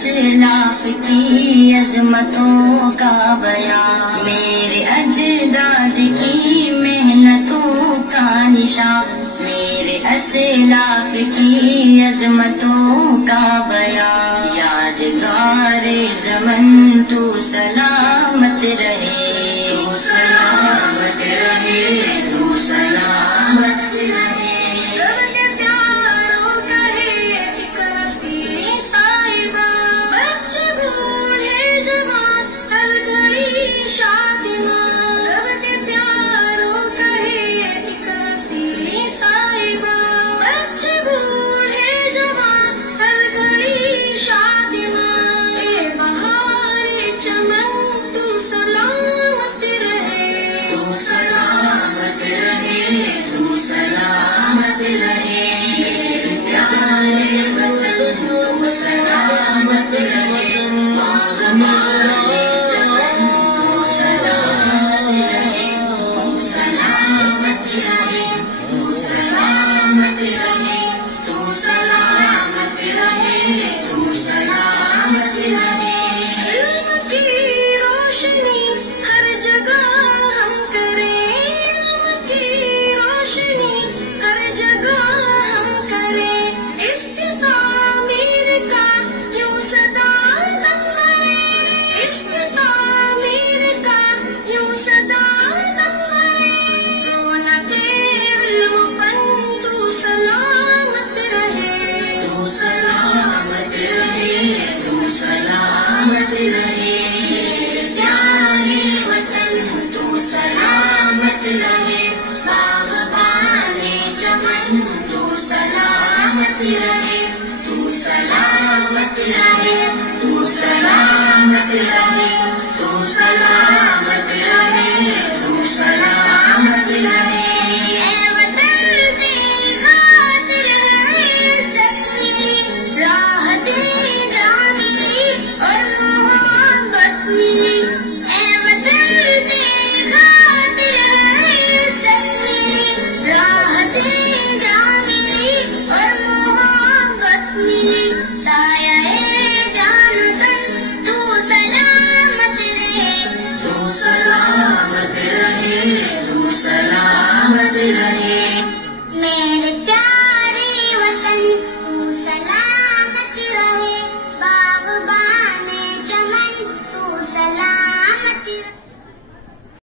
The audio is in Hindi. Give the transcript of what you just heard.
असलाफ की अजमतों का बयां, मेरे अजदाद की मेहनतों का निशान, मेरे असलाफ की अजमतों का बयां। यादगार ज़मन तू सलामत रहे, तू सलामत रहे, तू सलामत रहे। सबके प्यारों करे एक रसीली साहिबा, बच्चे बूढ़े जवान हर घड़ी शादिमा। सबके प्यारों करे एक रसीली साहिबा, बच्चे बूढ़े जवान हर घड़ी शादिमा। ए बहारे चमन तू सलामत रहे, तू सलामत रहे, तू सलामत रहे। मेरे प्यारे वतन तू सलामत रहे, हमारे चमन तू सलामत रहे, तू सलामत रहे, तू सलामत रहे, तू सलामत रहे, तू सलामत रहे। इल्म की रोशनी हर जगह हम करें, इल्म की रोशनी हर जगह हम करें। इसकी तामीर का यूं सदा दम भरें, इसकी तामीर का यूं सदा दम भरें। रौनक़े इल्म फन तू सलामत रहे, तू सलामत रहे, तू सलामत रहे। प्यारे वतन तू सलामत रहे, बाग़बाने चमन तू सलामत रहे, तू सलामत रहे, तू सलामत रहे।